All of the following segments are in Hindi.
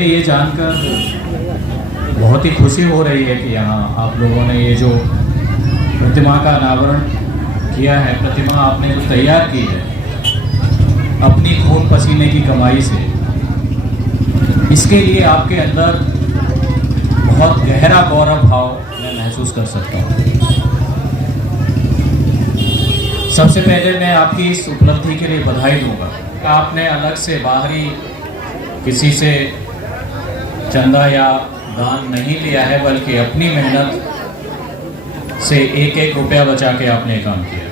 ये जानकर बहुत ही खुशी हो रही है कि यहाँ आप लोगों ने ये जो प्रतिमा का अनावरण किया है, प्रतिमा आपने जो तैयार की है अपनी खून पसीने की कमाई से, इसके लिए आपके अंदर बहुत गहरा गौरव भाव मैं महसूस कर सकता हूँ। सबसे पहले मैं आपकी इस उपलब्धि के लिए बधाई दूंगा। आपने अलग से बाहरी किसी से चंदा या दान नहीं लिया है, बल्कि अपनी मेहनत से एक एक रुपया बचा के आपने काम किया।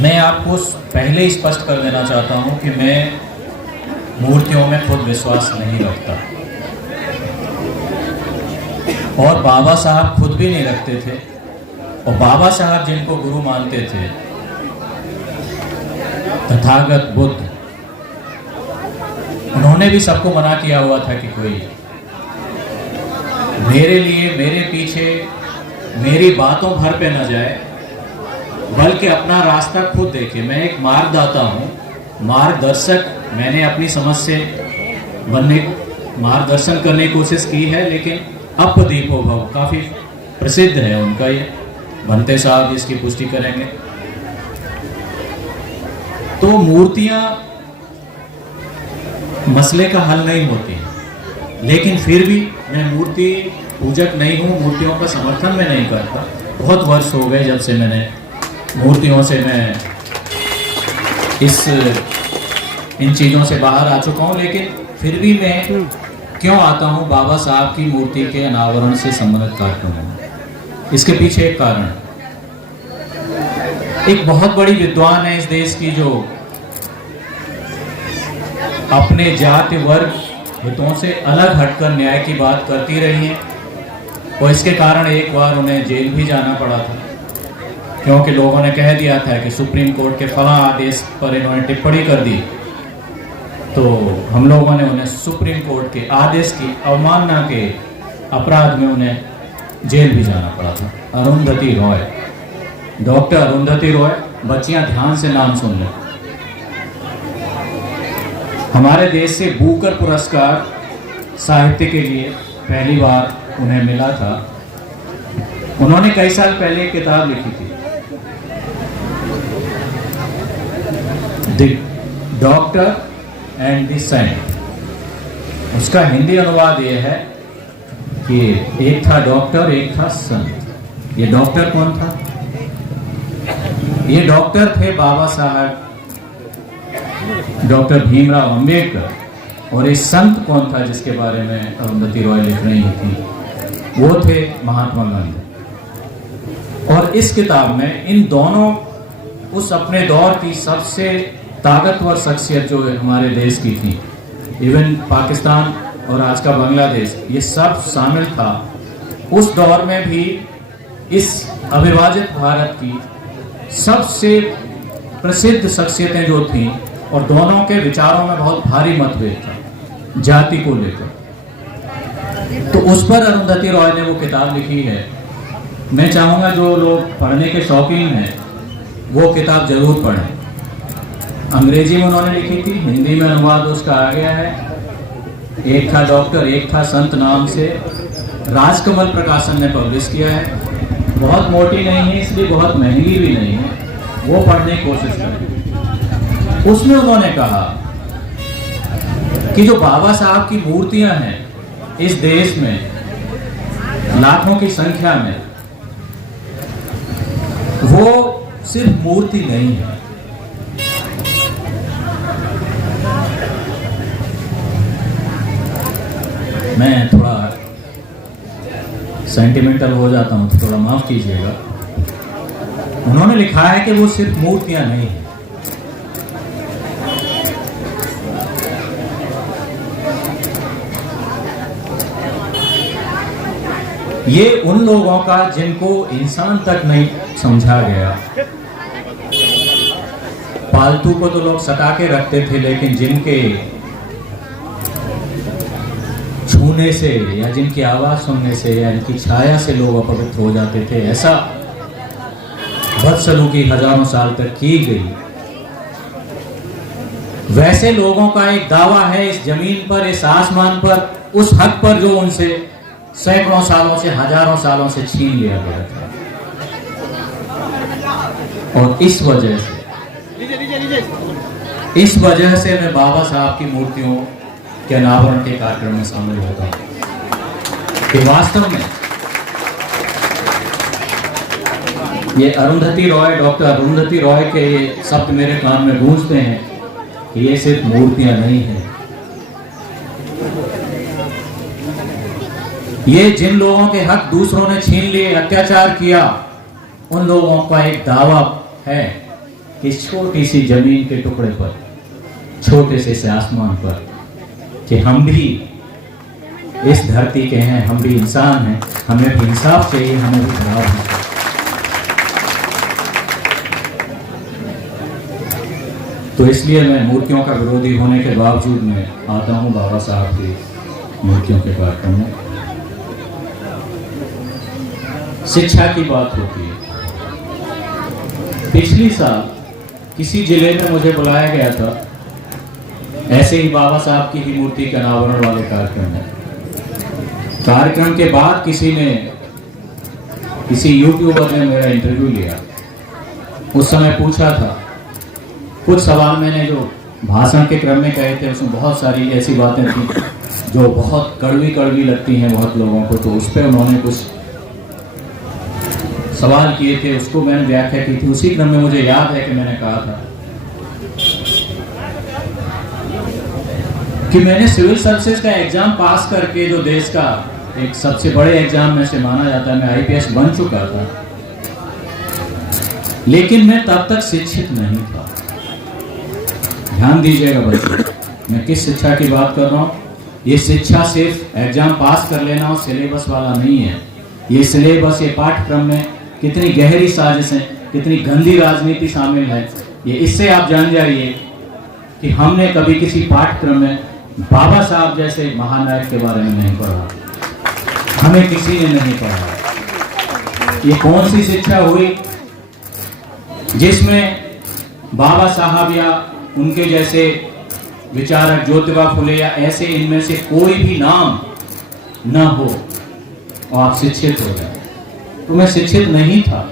मैं आपको पहले ही स्पष्ट कर देना चाहता हूं कि मैं मूर्तियों में खुद विश्वास नहीं रखता, और बाबा साहब खुद भी नहीं रखते थे। और बाबा साहब जिनको गुरु मानते थे, तथागत बुद्ध, उन्होंने भी सबको मना किया हुआ था कि कोई मेरे लिए, मेरे पीछे, मेरी बातों भर पे न जाए, बल्कि अपना रास्ता खुद देखे। मैं एक मार्गदाता हूँ, मार्गदर्शक। मैंने अपनी समझ से बनने, मार्गदर्शन करने की कोशिश की है, लेकिन अपदीपो भव काफ़ी प्रसिद्ध है उनका, ये भंते साहब इसकी पुष्टि करेंगे। तो मूर्तियां मसले का हल नहीं होती, लेकिन फिर भी मैं मूर्ति पूजक नहीं हूँ, मूर्तियों का समर्थन मैं नहीं करता। बहुत वर्ष हो गए जब से मैंने मूर्तियों से, मैं इन चीज़ों से बाहर आ चुका हूँ, लेकिन फिर भी मैं क्यों आता हूँ बाबा साहब की मूर्ति के अनावरण से संबंधित कार्यक्रम हूँ। इसके पीछे एक कारण, एक बहुत बड़ी विद्वान है इस देश की, जो अपने जाति वर्ग हितों से अलग हटकर न्याय की बात करती रही है, और इसके कारण एक बार उन्हें जेल भी जाना पड़ा था, क्योंकि लोगों ने कह दिया था कि सुप्रीम कोर्ट के फलां आदेश पर इन्होंने टिप्पणी कर दी। तो हम लोगों ने उन्हें सुप्रीम कोर्ट के आदेश की अवमानना के अपराध में उन्हें जेल भी जाना पड़ा था। अरुंधति रॉय, डॉक्टर अरुंधति रॉय। बच्चियां ध्यान से नाम सुन लें। हमारे देश से बुकर पुरस्कार साहित्य के लिए पहली बार उन्हें मिला था। उन्होंने कई साल पहले एक किताब लिखी थी, the doctor and the saint. उसका हिंदी अनुवाद यह है कि एक था डॉक्टर, एक था संत। ये डॉक्टर कौन था? ये डॉक्टर थे बाबा साहब डॉक्टर भीमराव अंबेडकर। और ये संत कौन था जिसके बारे में अरुंधति रॉय लिख रही थी? वो थे महात्मा गांधी। और इस किताब में इन दोनों, उस अपने दौर की सबसे ताकतवर शख्सियत जो हमारे देश की थी, इवन पाकिस्तान और आज का बांग्लादेश, ये सब शामिल था। उस दौर में भी इस अविभाजित भारत की सबसे प्रसिद्ध शख्सियतें जो थीं, और दोनों के विचारों में बहुत भारी मतभेद था जाति को लेकर। तो उस पर अरुंधति रॉय ने वो किताब लिखी है। मैं चाहूँगा जो लोग पढ़ने के शौकीन हैं वो किताब जरूर पढ़ें। अंग्रेजी में उन्होंने लिखी थी, हिंदी में अनुवाद उसका आ गया है। एक था डॉक्टर, एक था संत नाम से राजकमल प्रकाशन ने पब्लिश किया है। बहुत मोटी नहीं है, इसलिए बहुत महंगी भी नहीं है, वो पढ़ने की कोशिश करें। उसमें उन्होंने कहा कि जो बाबा साहब की मूर्तियां हैं इस देश में लाखों की संख्या में, वो सिर्फ मूर्ति नहीं है। मैं थोड़ा सेंटिमेंटल हो जाता हूं, तो थोड़ा माफ कीजिएगा। उन्होंने लिखा है कि वो सिर्फ मूर्तियां नहीं है, ये उन लोगों का जिनको इंसान तक नहीं समझा गया। पालतू को तो लोग सटा के रखते थे, लेकिन जिनके छूने से या जिनकी आवाज सुनने से या इनकी छाया से लोग अपवित्र हो जाते थे, ऐसा बदसलूकी हजारों साल तक की गई। वैसे लोगों का एक दावा है इस जमीन पर, इस आसमान पर, उस हक पर जो उनसे सैकड़ों सालों से, हजारों सालों से छीन लिया गया था। और इस वजह से मैं बाबा साहब की मूर्तियों के अनावरण के कार्यक्रम में शामिल होता हूं कि वास्तव में ये अरुंधति रॉय, डॉक्टर अरुंधति रॉय के ये शब्द मेरे कान में गूंजते हैं कि ये सिर्फ मूर्तियां नहीं हैं, ये जिन लोगों के हक दूसरों ने छीन लिए, अत्याचार किया, उन लोगों का एक दावा है कि इस छोटी सी जमीन के टुकड़े पर, छोटे से आसमान पर, कि हम भी इस धरती के हैं, हम भी इंसान हैं, हमें भी इंसाफ चाहिए, हमें भी बराबर है। तो इसलिए मैं मूर्तियों का विरोधी होने के बावजूद मैं आता हूं बाबा साहब की मूर्तियों के कार्यक्रम में। शिक्षा की बात होती है। पिछली साल किसी जिले में मुझे बुलाया गया था, ऐसे ही बाबा साहब की ही मूर्ति के अनावरण वाले कार्यक्रम में। कार्यक्रम के बाद किसी यूट्यूबर ने मेरा इंटरव्यू लिया। उस समय पूछा था, कुछ सवाल मैंने जो भाषण के क्रम में कहे थे उसमें बहुत सारी ऐसी बातें थी जो बहुत कड़वी लगती हैं बहुत लोगों को, तो उस पर उन्होंने कुछ सवाल किए थे, उसको मैंने व्याख्या की थी। उसी क्रम में मुझे याद है कि मैंने कहा था कि मैंने सिविल सर्विसेज का एग्जाम पास करके, जो देश का एक सबसे बड़े एग्जाम में से माना जाता है, मैं आईपीएस बन चुका था, लेकिन मैं तब तक शिक्षित नहीं था। ध्यान दीजिएगा बच्चों, मैं किस शिक्षा की बात कर रहा हूँ। ये शिक्षा सिर्फ एग्जाम पास कर लेना और सिलेबस वाला नहीं है। ये सिलेबस, ये पाठ्यक्रम में कितनी गहरी साजिशें, कितनी गंदी राजनीति शामिल है, ये इससे आप जान जाइए कि हमने कभी किसी पाठ्यक्रम में बाबा साहब जैसे महानायक के बारे में नहीं पढ़ा, हमें किसी ने नहीं पढ़ा। ये कौन सी शिक्षा हुई जिसमें बाबा साहब या उनके जैसे विचारक ज्योतिबा फुले या ऐसे इनमें से कोई भी नाम न हो और आप शिक्षित हो जाए। तो मैं शिक्षित नहीं था,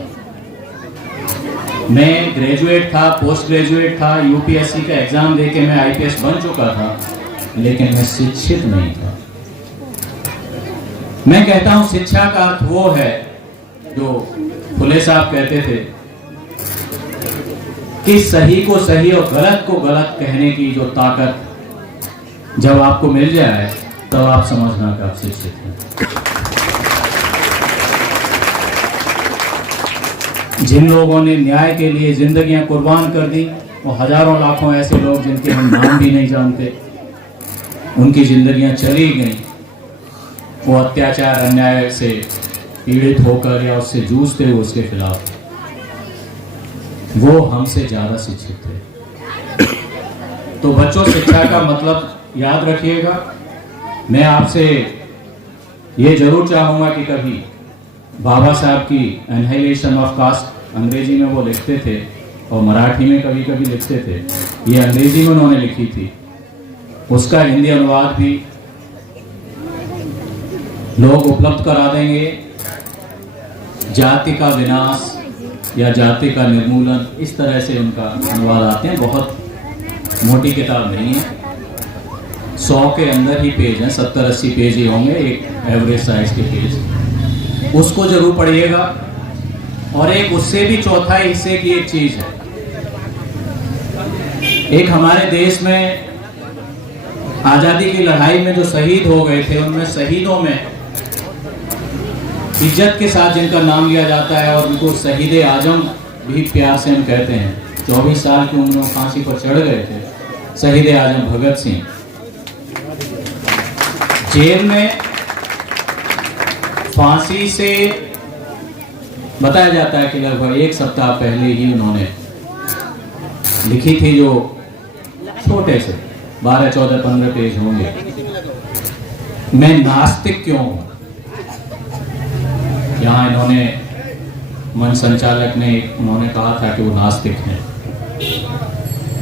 मैं ग्रेजुएट था, पोस्ट ग्रेजुएट था, यूपीएससी का एग्जाम देके मैं आईपीएस बन चुका था, लेकिन मैं शिक्षित नहीं था। मैं कहता हूं शिक्षा का अर्थ वो है जो फुले साहब कहते थे कि सही को सही और गलत को गलत कहने की जो ताकत जब आपको मिल जाए तब तो आप समझना कि आप शिक्षित हैं। जिन लोगों ने न्याय के लिए जिंदगियां कुर्बान कर दी, वो हजारों लाखों ऐसे लोग जिनके हम नाम भी नहीं जानते, उनकी जिंदगियां चली गई। वो अत्याचार अन्याय से पीड़ित होकर या उससे जूझते हुए उसके खिलाफ, वो हमसे ज्यादा शिक्षित थे। तो बच्चों, शिक्षा का मतलब याद रखिएगा। मैं आपसे ये जरूर चाहूंगा कि कभी बाबा साहब की एनहाइलेशन ऑफ कास्ट, अंग्रेजी में वो लिखते थे और मराठी में कभी कभी लिखते थे, ये अंग्रेजी में उन्होंने लिखी थी, उसका हिंदी अनुवाद भी लोग उपलब्ध करा देंगे। जाति का विनाश या जाति का निर्मूलन, इस तरह से उनका अनुवाद आते हैं। बहुत मोटी किताब नहीं है, 100 के अंदर ही पेज हैं, 70-80 पेज ही होंगे, एक एवरेज साइज के पेज। उसको जरूर पढ़िएगा। और एक उससे भी चौथाई हिस्से की एक चीज है, एक हमारे देश में आजादी की लड़ाई में जो शहीद हो गए थे, उनमें शहीदों में इज्जत के साथ जिनका नाम लिया जाता है और उनको शहीद आजम भी प्यार से हम कहते हैं, 24 साल की उम्र में फांसी पर चढ़ गए थे शहीद आजम भगत सिंह। जेल में फांसी से बताया जाता है कि लगभग 1 सप्ताह पहले ही उन्होंने लिखी थी, जो छोटे से 12, 14, 15 पेज होंगे, मैं नास्तिक क्यों हूं। यहाँ इन्होंने मन संचालक ने उन्होंने कहा था कि वो नास्तिक हैं।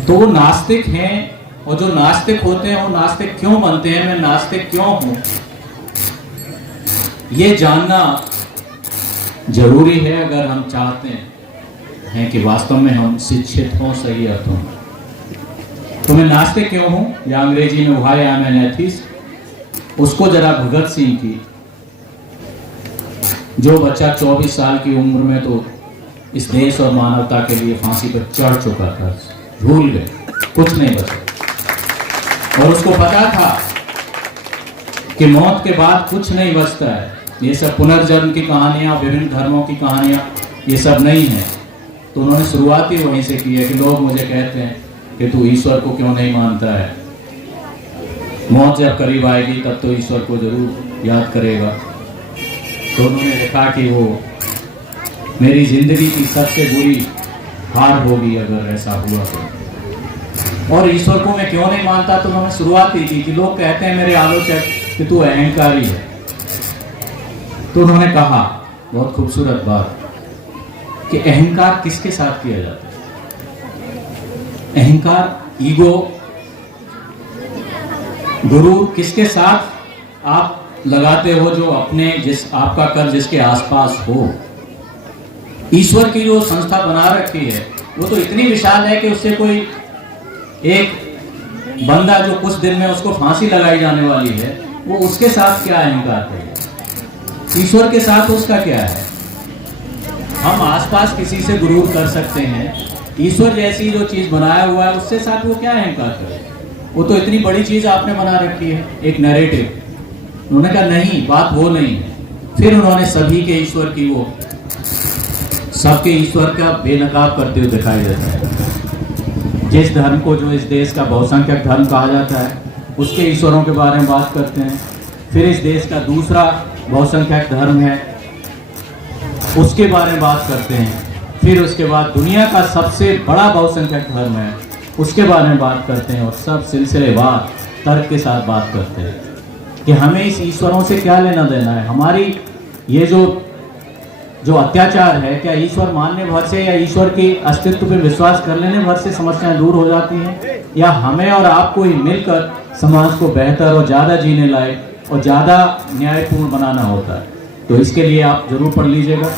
तो वो नास्तिक हैं और जो नास्तिक होते हैं वो नास्तिक क्यों बनते हैं, मैं नास्तिक क्यों हूं, ये जानना जरूरी है अगर हम चाहते हैं कि वास्तव में हम शिक्षित हों सही अर्थों में। तो मैं नास्तिक क्यों हूं, या अंग्रेजी में why I am N atheist, उसको जरा भगत सिंह की, जो बच्चा 24 साल की उम्र में तो इस देश और मानवता के लिए फांसी पर चढ़ चुका था, भूल गए, कुछ नहीं बचा, और उसको पता था कि मौत के बाद कुछ नहीं बचता है। ये सब पुनर्जन्म की कहानियां, विभिन्न धर्मों की कहानियां, ये सब नहीं है। तो उन्होंने शुरुआत ही वहीं से की है कि लोग मुझे कहते हैं कि तू ईश्वर को क्यों नहीं मानता है, मौत जब करीब आएगी तब तो ईश्वर को जरूर याद करेगा। तो उन्होंने लिखा कि वो मेरी जिंदगी की सबसे बुरी हार होगी अगर ऐसा हुआ तो। और ईश्वर को मैं क्यों नहीं मानता, तो उन्होंने शुरुआत ही की कि लोग कहते हैं मेरे आलोचक कि तू अहंकारी है। तो उन्होंने कहा बहुत खूबसूरत बात कि अहंकार किसके साथ किया जाता है, अहंकार, ईगो, गुरूर किसके साथ आप लगाते हो, जो अपने आपका कर जिसके आसपास हो। ईश्वर की जो संस्था बना रखी है वो तो इतनी विशाल है कि उससे कोई एक बंदा जो कुछ दिन में उसको फांसी लगाई जाने वाली है, वो उसके साथ क्या अहंकार करेगा, ईश्वर के साथ उसका क्या है। हम आसपास किसी से गुरूर कर सकते हैं, ईश्वर जैसी जो चीज बनाया हुआ है उससे साथ वो क्या अहंकार करे, वो तो इतनी बड़ी चीज आपने बना रखी है, एक नैरेटिव। उन्होंने कहा नहीं, बात वो नहीं है। फिर उन्होंने सभी के ईश्वर की, वो सबके ईश्वर का बेनकाब करते हुए दिखाई देता है। जिस धर्म को जो इस देश का बहुसंख्यक धर्म कहा जाता है उसके ईश्वरों के बारे में बात करते हैं। फिर इस देश का दूसरा बहुसंख्यक धर्म है उसके बारे में बात करते हैं। फिर उसके बाद दुनिया का सबसे बड़ा बहुसंख्यक धर्म है उसके बारे में बात करते हैं, और सब सिलसिलेवार तर्क के साथ बात करते हैं कि हमें इस ईश्वरों से क्या लेना देना है। हमारी ये जो अत्याचार है, क्या ईश्वर मानने भर से या ईश्वर की अस्तित्व पे विश्वास कर लेने भर से समस्याएं दूर हो जाती हैं, या हमें और आपको ही मिलकर समाज को बेहतर और ज़्यादा जीने लायक और ज़्यादा न्यायपूर्ण बनाना होता है। तो इसके लिए आप जरूर पढ़ लीजिएगा।